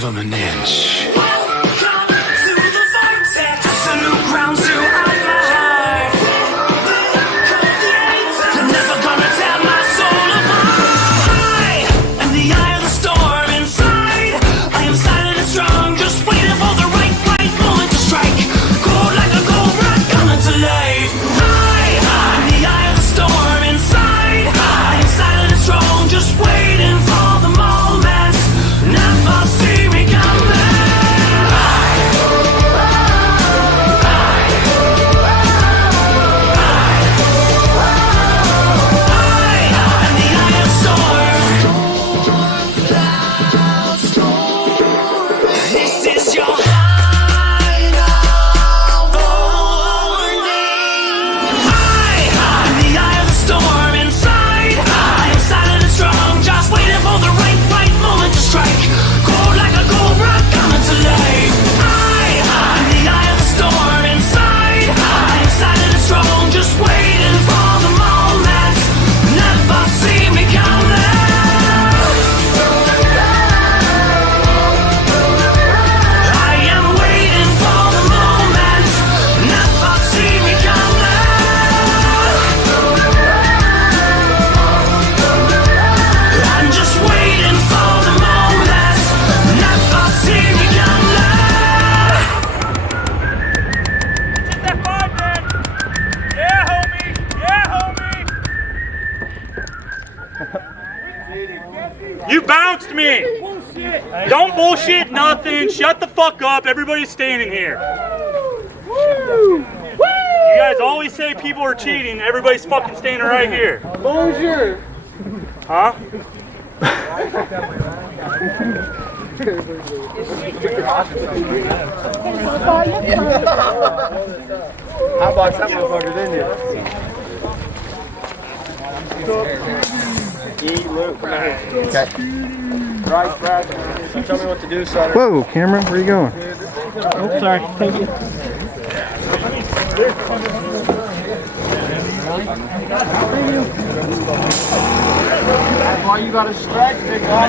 give him an inch. Welcome to the vortex. It's a new ground zero of my heart. They're never gonna tear my soul apart. I am the eye of the storm inside. I am silent and strong, just waiting for the right moment to strike. Cold like a cold rock coming to life. I am the eye of the storm inside. I am silent and strong, just waiting for the moment. Never see me coming. This is your hideout. I am the eye of the storm inside. I am silent and strong, just waiting for the right moment to strike. Cold like a cold rock coming to life. I am the eye of the storm inside. I am silent and strong, just waiting for the moment. Never see me coming. I am waiting for the moment. Never see me coming. I'm just waiting for the moment. Never see me coming. Just that five, man. Yeah, homie. Yeah, homie. You bounced me. Bullshit. Don't bullshit nothing. Shut the fuck up. Everybody's standing here. Woo. You guys always say people are cheating. Everybody's fucking standing right here. Bonjour. Huh? How about that motherfucker, didn't you? Luke, come here. Okay. Right, Brad. Tell me what to do, son. Whoa, camera, where you going? Oh, sorry. Thank you. That's why you got to stretch, big guy.